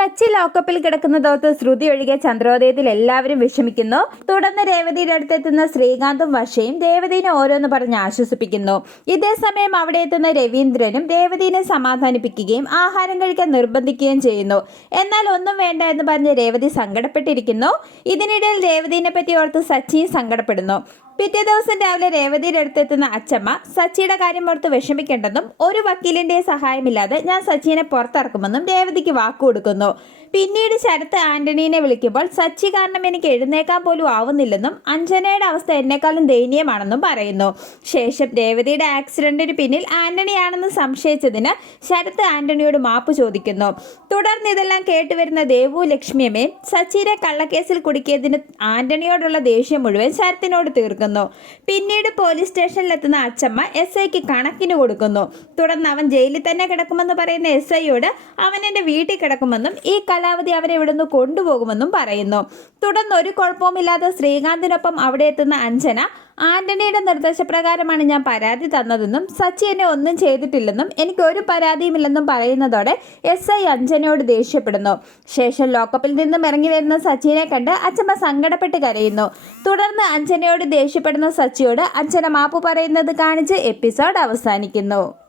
സച്ചി ലോക്കപ്പിൽ കിടക്കുന്നതോത്ത് ശ്രുതി ഒഴികെ ചന്ദ്രോദയത്തിൽ എല്ലാവരും വിഷമിക്കുന്നു. തുടർന്ന് രേവതിയുടെ അടുത്തെത്തുന്ന ശ്രീകാന്തും വർഷയും രേവതിനെ ഓരോന്ന് പറഞ്ഞ് ആശ്വസിപ്പിക്കുന്നു. ഇതേസമയം അവിടെ എത്തുന്ന രവീന്ദ്രനും രേവതിനെ സമാധാനിപ്പിക്കുകയും ആഹാരം കഴിക്കാൻ നിർബന്ധിക്കുകയും ചെയ്യുന്നു. എന്നാൽ ഒന്നും വേണ്ട എന്ന് പറഞ്ഞ് രേവതി സങ്കടപ്പെട്ടിരിക്കുന്നു. ഇതിനിടയിൽ രേവതിനെ പറ്റി ഓർത്ത് സച്ചിയും സങ്കടപ്പെടുന്നു. പിറ്റേ ദിവസം രാവിലെ രേവതിയുടെ അടുത്തെത്തുന്ന അച്ചമ്മ സച്ചിയുടെ കാര്യം ഓർത്ത് വിഷമിക്കേണ്ടെന്നും ഒരു വക്കീലിന്റെ സഹായമില്ലാതെ ഞാൻ സച്ചിനെ പുറത്തിറക്കുമെന്നും രേവതിക്ക് വാക്കു കൊടുക്കുന്നു. പിന്നീട് ശരത്ത് ആന്റണീനെ വിളിക്കുമ്പോൾ സച്ചി കാരണം എനിക്ക് എഴുന്നേക്കാൻ പോലും ആവുന്നില്ലെന്നും അഞ്ജനയുടെ അവസ്ഥ എന്നെക്കാളും ദയനീയമാണെന്നും പറയുന്നു. ശേഷം രേവതിയുടെ ആക്സിഡന്റിന് പിന്നിൽ ആന്റണിയാണെന്ന് സംശയിച്ചതിന് ശരത്ത് ആന്റണിയോട് മാപ്പ് ചോദിക്കുന്നു. തുടർന്ന് ഇതെല്ലാം കേട്ടുവരുന്ന ദേവു ലക്ഷ്മിയമ്മയും സച്ചിയുടെ കള്ളക്കേസിൽ കുടുക്കിയതിന് ആന്റണിയോടുള്ള ദേഷ്യം മുഴുവൻ ശരത്തിനോട് തീർക്കുന്നു പിന്നീട് പോലീസ് സ്റ്റേഷനിലെത്തുന്ന അച്ചമ്മ എസ് ഐക്ക് കണക്കിന് കൊടുക്കുന്നു. തുടർന്ന് അവൻ ജയിലിൽ തന്നെ കിടക്കുമെന്ന് പറയുന്ന എസ് ഐയോട് അവൻ എന്റെ വീട്ടിൽ കിടക്കുമെന്നും ഈ കലാവധി അവനെ ഇവിടുന്ന് കൊണ്ടുപോകുമെന്നും പറയുന്നു. തുടർന്ന് ഒരു കുഴപ്പവുമില്ലാതെ ശ്രീകാന്തിനൊപ്പം അവിടെ എത്തുന്ന അഞ്ജന ആന്റണിയുടെ നിർദ്ദേശപ്രകാരമാണ് ഞാൻ പരാതി തന്നതെന്നും സച്ചി എന്നെ ഒന്നും ചെയ്തിട്ടില്ലെന്നും എനിക്ക് ഒരു പരാതിയുമില്ലെന്നും പറയുന്നതോടെ എസ് ഐ അഞ്ജനയോട് ദേഷ്യപ്പെടുന്നു. ശേഷം ലോക്കപ്പിൽ നിന്നും ഇറങ്ങി വരുന്ന സച്ചിനെ കണ്ട് അച്ഛമ്മ സങ്കടപ്പെട്ട് കരയുന്നു. തുടർന്ന് അഞ്ജനയോട് ദേഷ്യപ്പെടുന്ന സച്ചിയോട് അച്ഛന മാപ്പ് പറയുന്നത് കാണിച്ച് എപ്പിസോഡ് അവസാനിക്കുന്നു.